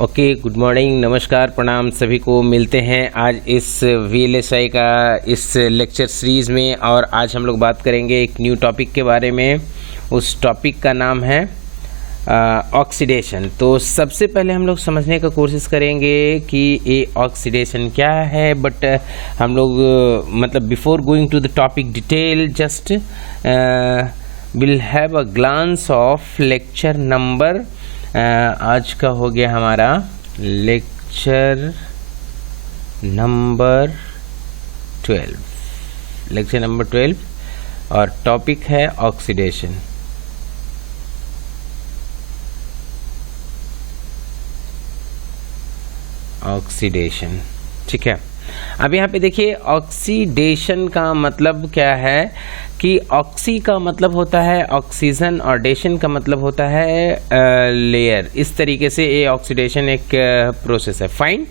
Okay, good morning, नमस्कार, प्रणाम सभी को। मिलते हैं आज इस VLSI का इस लेक्चर सीरीज़ में और आज हम लोग बात करेंगे एक न्यू टॉपिक के बारे में। उस टॉपिक का नाम है ऑक्सीडेशन। तो सबसे पहले हम लोग समझने का कोशिश करेंगे कि ये ऑक्सीडेशन क्या है। बट हम लोग मतलब before going to the topic detail just will have a glance of lecture number. आज का हो गया हमारा लेक्चर नंबर 12 और टॉपिक है ऑक्सीडेशन। ऑक्सीडेशन, ठीक है। अब यहाँ पे देखिए, ऑक्सीडेशन का मतलब क्या है कि ऑक्सी का मतलब होता है ऑक्सीजन और डेशन का मतलब होता है लेयर। इस तरीके से ये ऑक्सीडेशन एक प्रोसेस है। फाइन।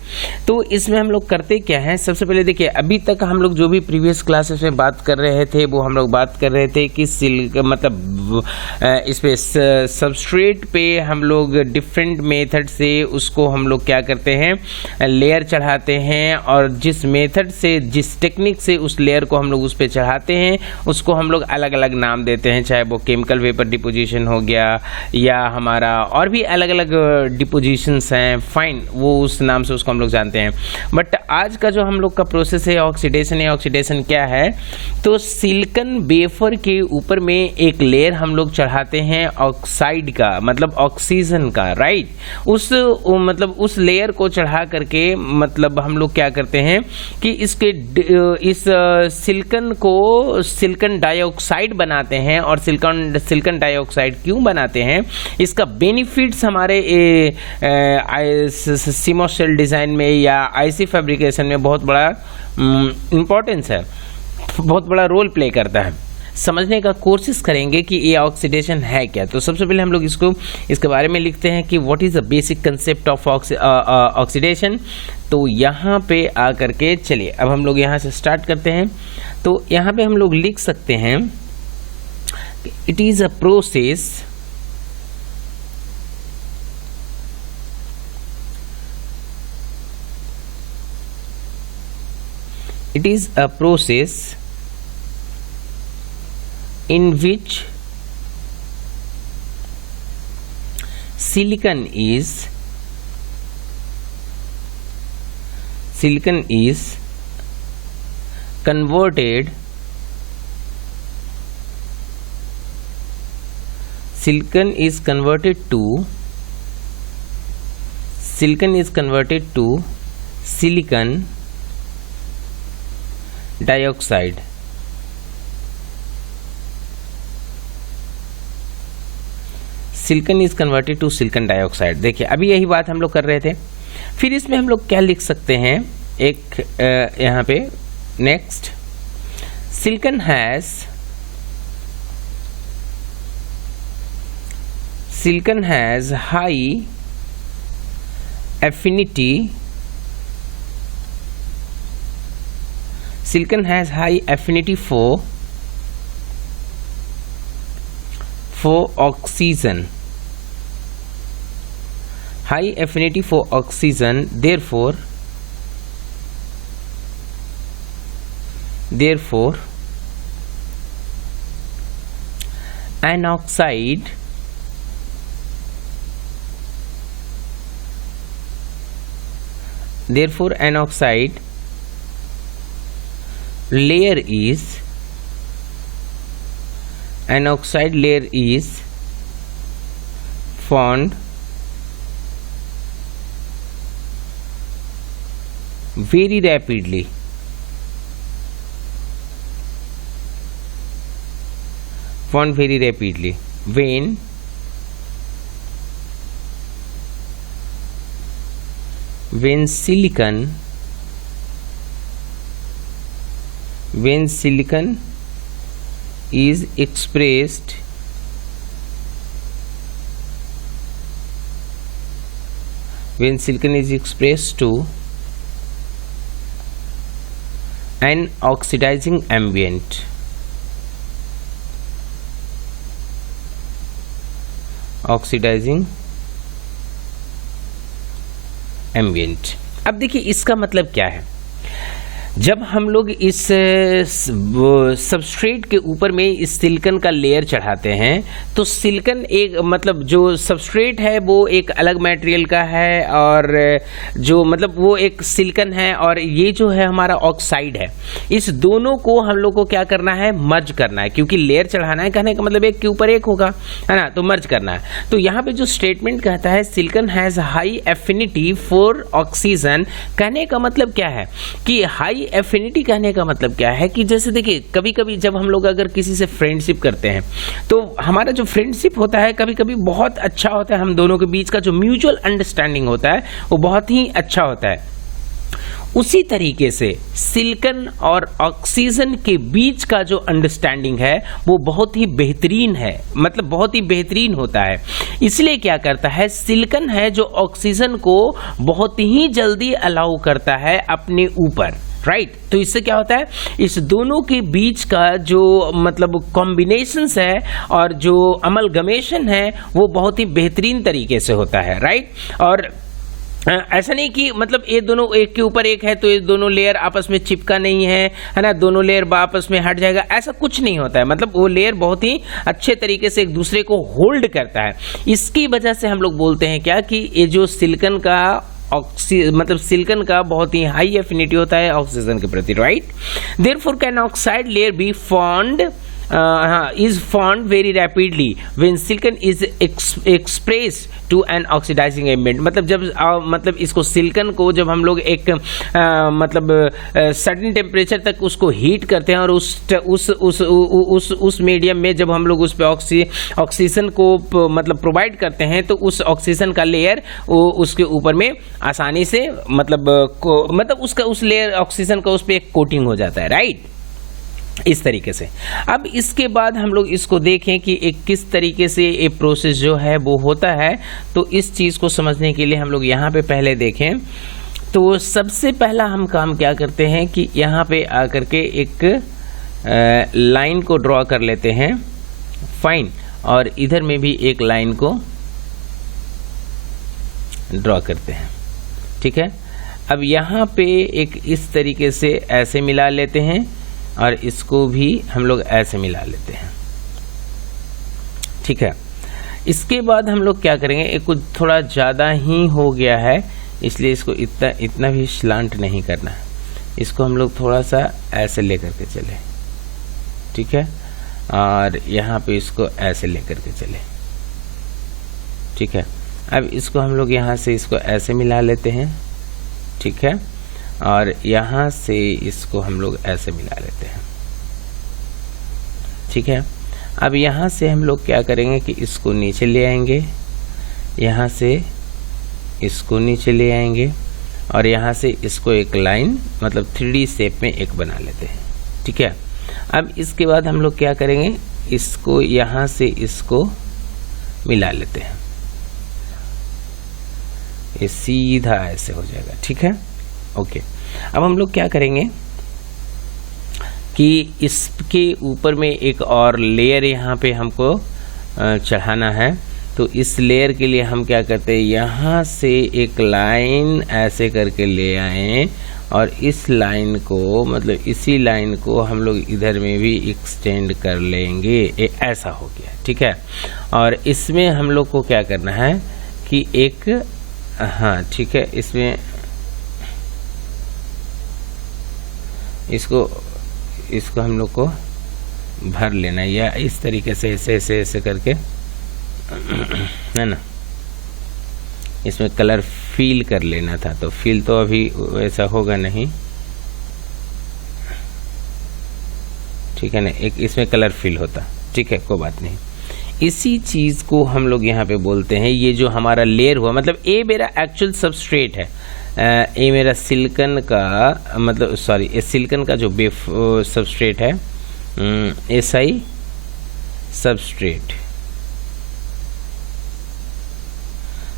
तो इसमें हम लोग करते क्या हैं, सबसे पहले देखिए, अभी तक हम लोग जो भी प्रीवियस क्लासेस में बात कर रहे थे वो हम लोग बात कर रहे थे कि सिल्क मतलब इस पे सबस्ट्रेट पे हम लोग डिफरेंट मेथड से उसको हम लोग क्या करते हैं, लेयर चढ़ाते हैं। और जिस मेथड से, जिस टेक्निक से उस लेयर को हम लोग उस पर चढ़ाते हैं उसको हम लोग अलग अलग नाम देते हैं, चाहे वो केमिकल वेपर डिपोजिशन हो गया या हमारा और भी अलग अलग डिपोजिशंस हैं। फाइन, वो उस नाम से उसको हम लोग जानते हैं। बट आज का जो हम लोग का प्रोसेस है ऑक्सीडेशन है। ऑक्सीडेशन क्या है, तो सिलिकॉन वेफर के ऊपर में एक लेयर हम लोग चढ़ाते हैं ऑक्साइड का, मतलब ऑक्सीजन का, राइट। मतलब उस लेयर को चढ़ा करके मतलब हम लोग क्या करते हैं कि इस सिलिकॉन को सिलिकॉन डाइऑक्साइड बनाते हैं। और सिलिकॉन डाइऑक्साइड क्यों बनाते हैं, इसका बेनिफिट्स हमारे सीमोस सेल डिज़ाइन में या आईसी फैब्रिकेशन में बहुत बड़ा इम्पोर्टेंस है, बहुत बड़ा रोल प्ले करता है। समझने का कोशिश करेंगे कि ये ऑक्सीडेशन है क्या। तो सबसे पहले हम लोग इसके बारे में लिखते हैं कि what is the basic concept of oxidation. तो यहाँ पे आकर के चलिए अब हम लोग यहाँ से स्टार्ट करते हैं। तो यहाँ पे हम लोग लिख सकते हैं it is a process in which silicon is converted to silicon dioxide। Silicon is converted to silicon dioxide. देखिए अभी यही बात हम लोग कर रहे थे। फिर इसमें हम लोग क्या लिख सकते हैं, एक यहाँ पे next, silicon has high affinity for oxygen, high affinity for oxygen, therefore an oxide layer is formed very rapidly when silicon is expressed to an oxidizing ambient. Ambient. अब देखिए इसका मतलब क्या है, जब हम लोग इस सबस्ट्रेट के ऊपर में इस सिलिकॉन का लेयर चढ़ाते हैं तो सिलिकॉन एक मतलब जो सबस्ट्रेट है वो एक अलग मटेरियल का है और जो मतलब वो एक सिलिकॉन है और ये जो है हमारा ऑक्साइड है। इस दोनों को हम लोग को क्या करना है, मर्ज करना है, क्योंकि लेयर चढ़ाना है, कहने का मतलब एक के ऊपर एक होगा, है ना, तो मर्ज करना है। तो यहाँ पे जो स्टेटमेंट कहता है silicon has high affinity for oxygen, कहने का मतलब क्या है कि हाई एफिनिटी कहने का मतलब क्या है कि जैसे देखिए कभी कभी जब हम लोग अगर किसी से फ्रेंडशिप करते हैं तो हमारा जो फ्रेंडशिप होता है कभी कभी बहुत अच्छा होता है, हम दोनों के बीच का जो म्यूचुअल अंडरस्टैंडिंग होता है वो बहुत ही अच्छा होता है। उसी तरीके से सिलिकॉन और ऑक्सीजन के बीच का जो अंडरस्टैंडिंग है वो बहुत ही बेहतरीन है, मतलब बहुत ही बेहतरीन होता है। इसलिए क्या करता है, सिलिकॉन है जो ऑक्सीजन को बहुत ही जल्दी अलाउ करता है अपने ऊपर, राइट। तो इससे क्या होता है, इस दोनों के बीच का जो मतलब कॉम्बिनेशंस है और जो अमलगमेशन है वो बहुत ही बेहतरीन तरीके से होता है, राइट। और ऐसा नहीं कि मतलब ये दोनों एक के ऊपर एक है तो ये दोनों लेयर आपस में चिपका नहीं है ना, दोनों लेयर आपस में हट जाएगा, ऐसा कुछ नहीं होता है। मतलब वो लेयर बहुत ही अच्छे तरीके से एक दूसरे को होल्ड करता है। इसकी वजह से हम लोग बोलते हैं क्या कि ये जो सिलिकॉन का मतलब सिलिकॉन का बहुत ही हाई एफिनिटी होता है ऑक्सीजन के प्रति, right. Therefore can oxide layer be formed is formed very rapidly when silicon is expressed to an oxidizing ambient। मतलब जब मतलब इसको सिलिकॉन को जब हम लोग एक मतलब सर्टेन टेम्परेचर तक उसको हीट करते हैं और उस मीडियम में जब हम लोग उस पे ऑक्सीजन को मतलब प्रोवाइड करते हैं तो उस ऑक्सीजन का लेयर उसके ऊपर में आसानी से मतलब उसका उस लेयर ऑक्सीजन का उस पर एक कोटिंग हो जाता है, राइट। इस तरीके से अब इसके बाद हम लोग इसको देखें कि एक किस तरीके से ये प्रोसेस जो है वो होता है। तो इस चीज़ को समझने के लिए हम लोग यहाँ पे पहले देखें तो सबसे पहला हम काम क्या करते हैं कि यहाँ पे आकर के एक लाइन को ड्रॉ कर लेते हैं, फाइन, और इधर में भी एक लाइन को ड्रॉ करते हैं, ठीक है। अब यहाँ पे एक इस तरीके से ऐसे मिला लेते हैं और इसको भी हम लोग ऐसे मिला लेते हैं, ठीक है। इसके बाद हम लोग क्या करेंगे, एक कुछ थोड़ा ज़्यादा ही हो गया है इसलिए इसको इतना भी स्लांट नहीं करना है, इसको हम लोग थोड़ा सा ऐसे लेकर के चले, ठीक है, और यहाँ पे इसको ऐसे लेकर के चले, ठीक है। अब इसको हम लोग यहाँ से इसको ऐसे मिला लेते हैं, ठीक है, और यहाँ से इसको हम लोग ऐसे मिला लेते हैं, ठीक है। अब यहाँ से हम लोग क्या करेंगे कि इसको नीचे ले आएंगे, यहाँ से इसको नीचे ले आएंगे और यहाँ से इसको एक लाइन मतलब 3D शेप में एक बना लेते हैं, ठीक है। अब इसके बाद हम लोग क्या करेंगे, इसको यहाँ से इसको मिला लेते हैं, ये सीधा ऐसे हो जाएगा, ठीक है, ओके। अब हम लोग क्या करेंगे कि इसके ऊपर में एक और लेयर यहाँ पे हमको चढ़ाना है। तो इस लेयर के लिए हम क्या करते हैं, यहाँ से एक लाइन ऐसे करके ले आए और इस लाइन को मतलब इसी लाइन को हम लोग इधर में भी एक्सटेंड कर लेंगे, ये ऐसा हो गया, ठीक है। और इसमें हम लोग को क्या करना है कि एक, हाँ ठीक है, इसमें इसको हम लोग को भर लेना या इस तरीके से ऐसे करके, है ना, इसमें कलर फील कर लेना था। तो फील तो अभी वैसा होगा नहीं, ठीक है ना, एक इसमें कलर फील होता, ठीक है, कोई बात नहीं। इसी चीज़ को हम लोग यहाँ पे बोलते हैं, ये जो हमारा लेयर हुआ मतलब ये मेरा एक्चुअल सबस्ट्रेट है, ये मेरा सिलिकॉन का मतलब सॉरी ये सिलिकॉन का जो सबस्ट्रेट है, SI सबस्ट्रेट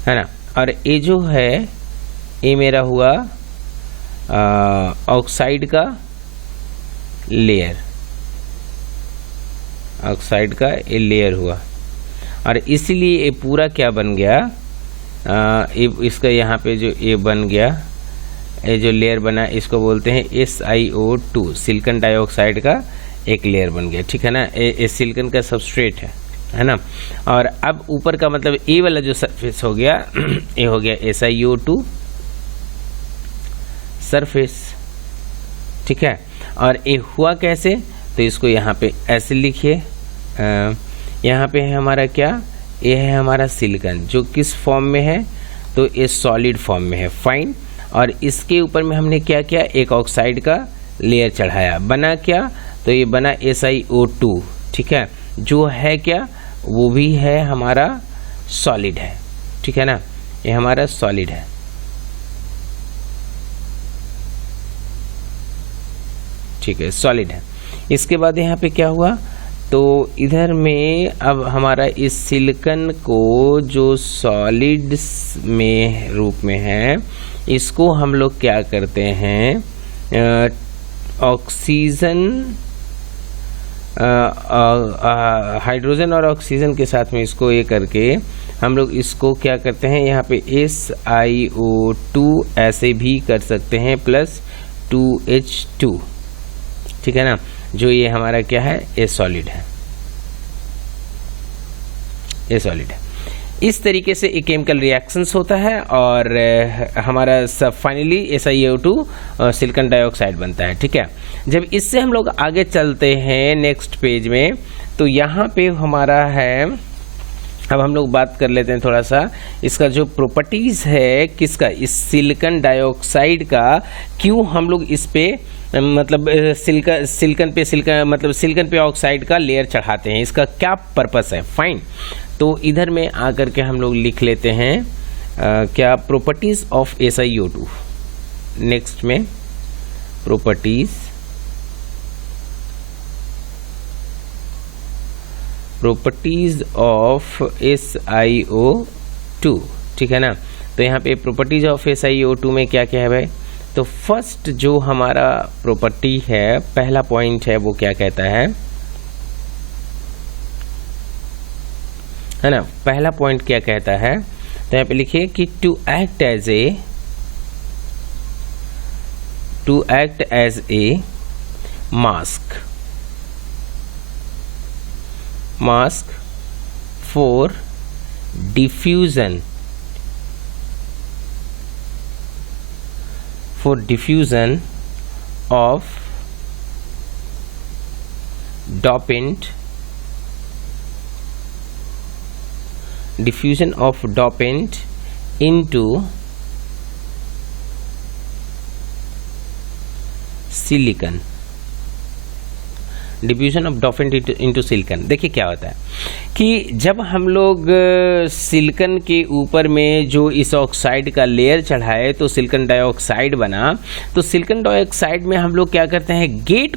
है ना। और ये जो है ये मेरा हुआ ऑक्साइड का लेयर, ऑक्साइड का ये लेयर हुआ और इसीलिए ये पूरा क्या बन गया, इसका यहाँ पे जो ये बन गया, ये जो लेयर बना इसको बोलते हैं SiO2, सिलिकॉन डाइऑक्साइड का एक लेयर बन गया, ठीक है ना। ये सिलिकॉन का सबस्ट्रेट है ना। और अब ऊपर का मतलब ये वाला जो सरफेस हो गया ये हो गया SiO2 सरफेस, ठीक है। और ये हुआ कैसे, तो इसको यहाँ पे ऐसे लिखिए, यहाँ पे है हमारा क्या, ये है हमारा सिलिकॉन जो किस फॉर्म में है, तो ये सॉलिड फॉर्म में है, फाइन। और इसके ऊपर में हमने क्या किया, एक ऑक्साइड का लेयर चढ़ाया, बना क्या, तो ये बना SiO2, ठीक है, जो है क्या, वो भी है हमारा सॉलिड है, ठीक है ना, ये हमारा सॉलिड है। ठीक है, सॉलिड है। इसके बाद यहाँ पे क्या हुआ, तो इधर में अब हमारा इस सिलिकॉन को जो सॉलिड में रूप में है, इसको हम लोग क्या करते हैं, ऑक्सीजन, हाइड्रोजन और ऑक्सीजन के साथ में इसको ये करके हम लोग इसको क्या करते हैं, यहाँ पे SiO2 ऐसे भी कर सकते हैं प्लस 2H2, ठीक है ना, जो ये हमारा क्या है, ये सॉलिड है, ये सॉलिड है। इस तरीके से एक केमिकल रिएक्शंस होता है और हमारा सब फाइनली SiO2 सिलिकॉन डाइऑक्साइड बनता है, ठीक है। जब इससे हम लोग आगे चलते हैं नेक्स्ट पेज में, तो यहाँ पे हमारा है, अब हम लोग बात कर लेते हैं थोड़ा सा इसका जो प्रॉपर्टीज है किसका, इस सिलिकॉन डाइऑक्साइड का, क्यों हम लोग इस पे मतलब सिलिकॉन पे ऑक्साइड का लेयर चढ़ाते हैं, इसका क्या पर्पस है, फाइन। तो इधर में आकर के हम लोग लिख लेते हैं क्या, प्रॉपर्टीज ऑफ SiO2, नेक्स्ट में प्रॉपर्टीज ऑफ SiO2, ठीक है ना। तो यहाँ पे प्रॉपर्टीज ऑफ SiO2 में क्या क्या है भाई, तो फर्स्ट जो हमारा प्रॉपर्टी है, पहला पॉइंट है, वो क्या कहता है ना, पहला पॉइंट क्या कहता है, तो यहाँ पे लिखिए कि to act as a mask for diffusion of dopant into silicon, diffusion of dopant into silicon. देखिए क्या होता है कि जब हम लोग सिलिकॉन के ऊपर में जो इस ऑक्साइड का लेयर चढ़ाए तो सिलिकॉन डाइऑक्साइड बना, तो सिलिकॉन डाइऑक्साइड में हम लोग क्या करते हैं, गेट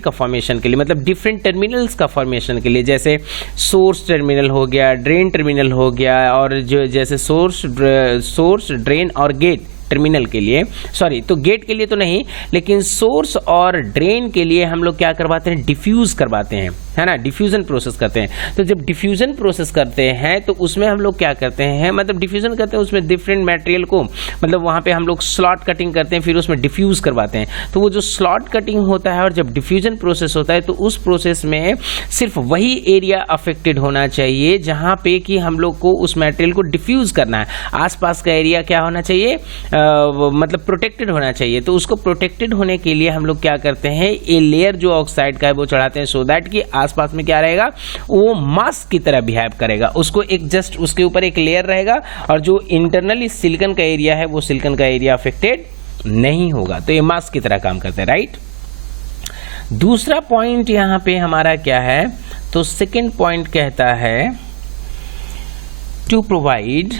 का फॉर्मेशन के लिए, मतलब डिफरेंट टर्मिनल्स का फॉर्मेशन के लिए, जैसे सोर्स टर्मिनल हो गया, ड्रेन टर्मिनल हो गया, और जो जैसे सोर्स ड्रेन और गेट टर्मिनल के लिए, सॉरी, तो गेट के लिए तो नहीं, लेकिन सोर्स और ड्रेन के लिए हम लोग क्या करवाते हैं, डिफ्यूज करवाते हैं, है ना, डिफ्यूजन प्रोसेस करते हैं। तो जब डिफ्यूजन प्रोसेस करते हैं तो उसमें हम लोग क्या करते हैं, मतलब डिफ्यूजन करते हैं, उसमें डिफरेंट मटेरियल को, मतलब वहाँ पे हम लोग स्लॉट कटिंग करते हैं, फिर उसमें डिफ्यूज करवाते हैं। तो वो जो स्लॉट कटिंग होता है और जब डिफ्यूजन प्रोसेस होता है, तो उस प्रोसेस में सिर्फ वही एरिया अफेक्टेड होना चाहिए जहाँ पे कि हम लोग को उस मटेरियल को डिफ्यूज करना है। आसपास का एरिया क्या होना चाहिए, मतलब प्रोटेक्टेड होना चाहिए। तो उसको प्रोटेक्टेड होने के लिए हम लोग क्या करते हैं, ये लेयर जो ऑक्साइड का है वो चढ़ाते हैं, सो दैट कि आसपास में क्या रहेगा, वो मास्क की तरह बिहेव करेगा, उसको एक जस्ट उसके ऊपर एक लेयर रहेगा, और जो इंटरनली सिलिकॉन का एरिया है वो सिलिकॉन का एरिया अफेक्टेड नहीं होगा। तो ये मास्क की तरह काम करते हैं, राइट। दूसरा पॉइंट यहां पे हमारा क्या है, तो सेकेंड पॉइंट कहता है टू प्रोवाइड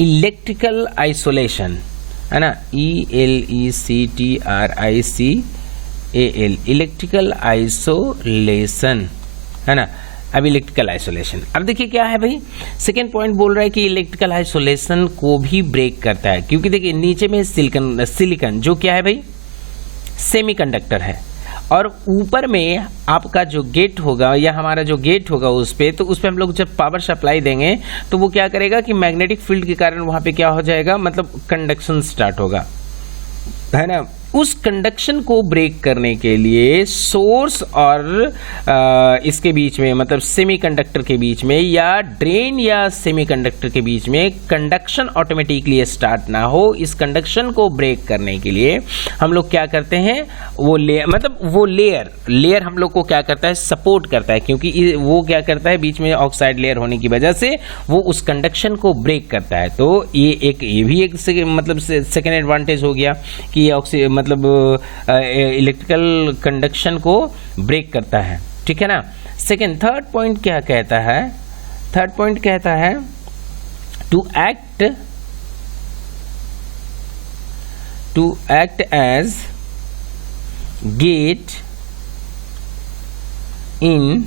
इलेक्ट्रिकल आइसोलेशन, है ना, ELECTRICAL, इलेक्ट्रिकल आइसोलेशन, है ना। अब इलेक्ट्रिकल आइसोलेशन, अब देखिए क्या है भाई, सेकेंड पॉइंट बोल रहा है कि इलेक्ट्रिकल आइसोलेशन को भी ब्रेक करता है, क्योंकि देखिए नीचे में सिलिकॉन जो क्या है भाई, सेमीकंडक्टर है, और ऊपर में आपका जो गेट होगा या हमारा जो गेट होगा उस पे, तो उस पे हम लोग जब पावर सप्लाई देंगे तो वो क्या करेगा कि मैग्नेटिक फील्ड के कारण वहां पे क्या हो जाएगा, मतलब कंडक्शन स्टार्ट होगा, है ना। उस कंडक्शन को ब्रेक करने के लिए सोर्स और इसके बीच में, मतलब सेमीकंडक्टर के बीच में या ड्रेन या सेमीकंडक्टर के बीच में कंडक्शन ऑटोमेटिकली स्टार्ट ना हो, इस कंडक्शन को ब्रेक करने के लिए हम लोग क्या करते हैं, वो लेयर हम लोग को क्या करता है, सपोर्ट करता है, क्योंकि वो क्या करता है, बीच में ऑक्साइड लेयर होने की वजह से वो उस कंडक्शन को ब्रेक करता है। तो ये भी एक मतलब सेकेंड एडवांटेज हो गया कि मतलब इलेक्ट्रिकल कंडक्शन को ब्रेक करता है, ठीक है ना। थर्ड पॉइंट क्या कहता है, थर्ड पॉइंट कहता है to act as gate in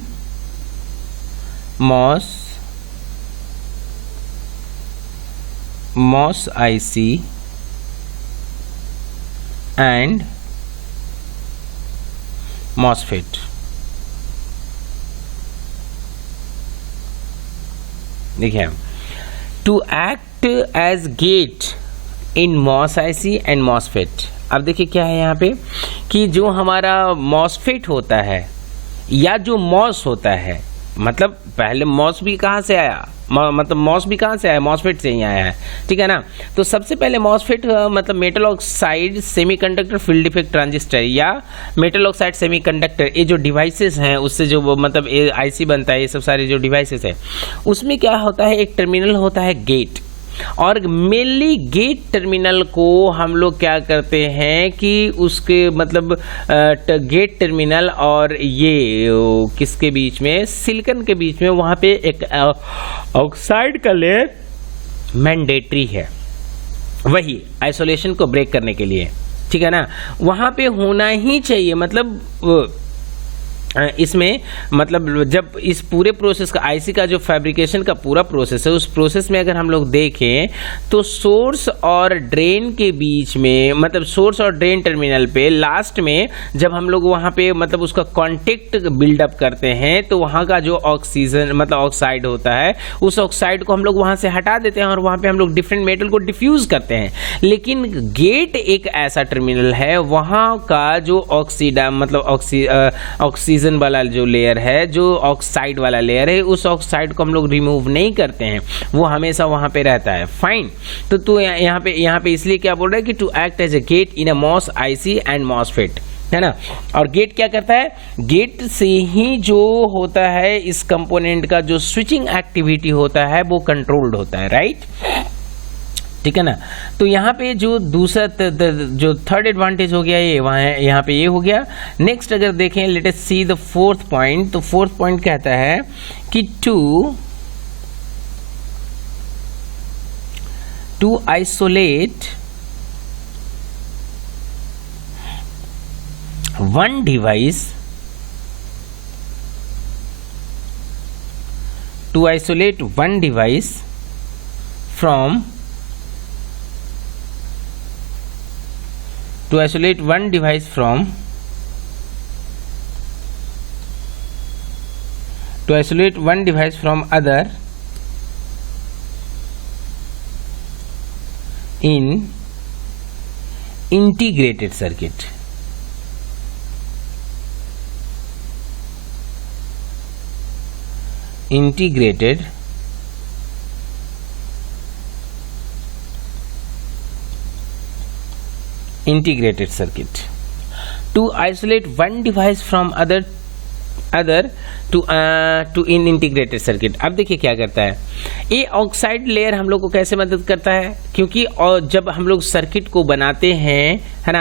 MOS IC and MOSFET। देखिए, to act as gate in MOS IC and MOSFET। अब देखिए क्या है यहाँ पे कि जो हमारा MOSFET होता है या जो MOS होता है, मतलब पहले MOS भी कहाँ से आया, मतलब MOS भी कहाँ से आया, MOSFET से ही आया है, ठीक है ना। तो सबसे पहले MOSFET मतलब metal oxide semiconductor field effect transistor या मेटल ऑक्साइड सेमीकंडक्टर, ये जो डिवाइसेस हैं उससे जो मतलब IC बनता है, ये सब सारे जो डिवाइसेस हैं उसमें क्या होता है, एक टर्मिनल होता है गेट, और मेनली गेट टर्मिनल को हम लोग क्या करते हैं कि उसके मतलब गेट टर्मिनल और ये किसके बीच में, सिलिकॉन के बीच में, वहाँ पे एक ऑक्साइड का लेयर मैंडेटरी है, वही आइसोलेशन को ब्रेक करने के लिए, ठीक है ना, वहाँ पे होना ही चाहिए। मतलब इसमें मतलब जब इस पूरे प्रोसेस का आईसी का जो फैब्रिकेशन का पूरा प्रोसेस है, उस प्रोसेस में अगर हम लोग देखें तो सोर्स और ड्रेन के बीच में, मतलब सोर्स और ड्रेन टर्मिनल पे लास्ट में जब हम लोग वहाँ पे मतलब उसका कॉन्टेक्ट बिल्डअप करते हैं तो वहाँ का जो ऑक्सीजन मतलब ऑक्साइड होता है, उस ऑक्साइड को हम लोग वहाँ से हटा देते हैं और वहाँ पे हम लोग डिफरेंट मेटल को डिफ्यूज करते हैं। लेकिन गेट एक ऐसा टर्मिनल है, वहाँ का जो ऑक्सीजन वाला जो लेयर है, जो ऑक्साइड वाला लेयर है, उस ऑक्साइड को हम लोग रिमूव नहीं करते हैं, वो हमेशा वहां पे रहता है। फाइन। तो यहाँ पे इसलिए क्या बोल रहा है कि to act as a gate in a MOS IC and MOSFET, है ना। और गेट क्या करता है, गेट से ही जो होता है इस कंपोनेंट का जो स्विचिंग एक्टिविटी होता है वो कंट्रोल्ड होता है, राइट, ठीक है ना। तो यहाँ पे जो दूसरा जो थर्ड एडवांटेज हो गया ये वहाँ है, यहाँ पे ये हो गया। नेक्स्ट अगर देखें, let us see the fourth point. तो फोर्थ पॉइंट कहता है कि to isolate one device, to isolate one device from to isolate one device from other in integrated circuit. Integrated circuit. To isolate one device from other to in integrated circuit. अब देखिए क्या करता है ये oxide layer, हम लोग को कैसे मदद करता है, क्योंकि और जब हम लोग सर्किट को बनाते हैं, है ना,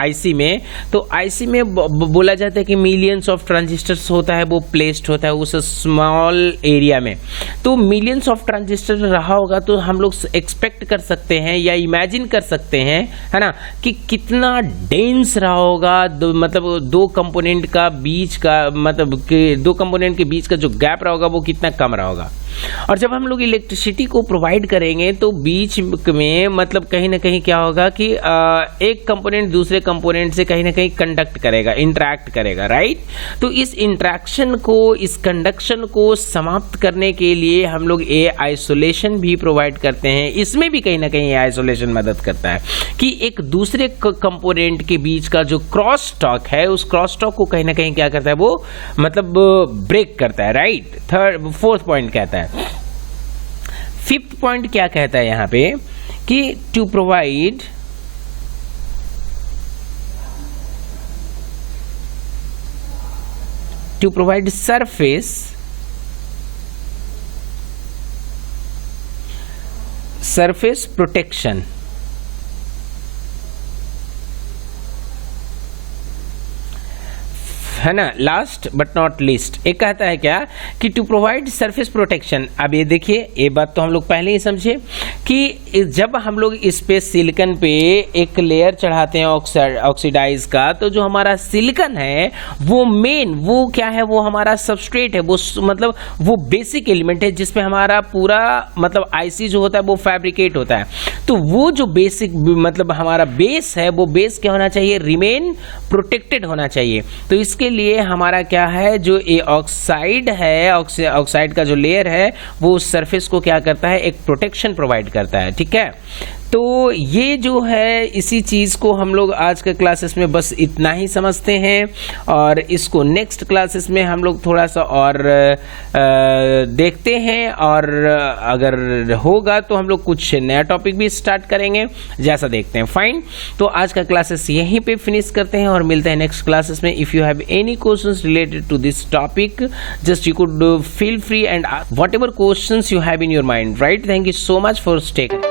आईसी में, तो आईसी में बोला जाता है कि मिलियंस ऑफ ट्रांजिस्टर्स होता है, वो प्लेस्ड होता है उस स्मॉल एरिया में। तो मिलियंस ऑफ ट्रांजिस्टर रहा होगा तो हम लोग एक्सपेक्ट कर सकते हैं या इमेजिन कर सकते हैं, है ना, कि कितना डेंस रहा होगा, मतलब दो कंपोनेंट का बीच का, मतलब दो कंपोनेंट के बीच का जो गैप रहा होगा वो कितना कम रहा होगा। और जब हम लोग इलेक्ट्रिसिटी को प्रोवाइड करेंगे तो बीच में मतलब कहीं ना कहीं क्या होगा कि एक कंपोनेंट दूसरे कंपोनेंट से कहीं ना कहीं कंडक्ट करेगा, इंटरैक्ट करेगा, राइट। तो इस इंटरैक्शन को, इस कंडक्शन को समाप्त करने के लिए हम लोग ए आइसोलेशन भी प्रोवाइड करते हैं। इसमें भी कहीं ना कहीं आइसोलेशन मदद करता है कि एक दूसरे कंपोनेंट के बीच का जो क्रॉस टॉक है, उस क्रॉस टॉक को कहीं ना कहीं क्या करता है, वो मतलब ब्रेक करता है, राइट। फोर्थ पॉइंट कहता है। फिफ्थ पॉइंट क्या कहता है यहां पे कि टू प्रोवाइड सरफेस प्रोटेक्शन, है ना। लास्ट बट नॉट लीस्ट एक कहता है क्या कि टू प्रोवाइड सरफेस प्रोटेक्शन। अब ये देखिए, ये बात तो हम लोग पहले ही समझे कि जब हम लोग इस पे सिलिकॉन पे एक लेयर चढ़ाते हैं ऑक्सीडाइज का, तो जो हमारा सिलिकॉन है वो मेन, वो क्या है, वो हमारा सबस्ट्रेट है, वो मतलब वो बेसिक एलिमेंट है जिसपे हमारा पूरा मतलब आईसी जो होता है वो फैब्रिकेट होता है। तो वो जो बेसिक मतलब हमारा बेस है, वो बेस क्या होना चाहिए, रिमेन प्रोटेक्टेड होना चाहिए। तो इसके लिए हमारा क्या है, जो ये ऑक्साइड है, ऑक्साइड का जो लेयर है वो उस सरफेस को क्या करता है, एक प्रोटेक्शन प्रोवाइड करता है, ठीक है। तो ये जो है, इसी चीज़ को हम लोग आज के क्लासेस में बस इतना ही समझते हैं, और इसको नेक्स्ट क्लासेस में हम लोग थोड़ा सा और देखते हैं, और अगर होगा तो हम लोग कुछ नया टॉपिक भी स्टार्ट करेंगे, जैसा देखते हैं। फाइन, तो आज का क्लासेस यहीं पे फिनिश करते हैं और मिलते हैं नेक्स्ट क्लासेस में। If you have any questions related to this topic, just you could feel free and whatever questions you have in your mind, right. Thank you so much for staying.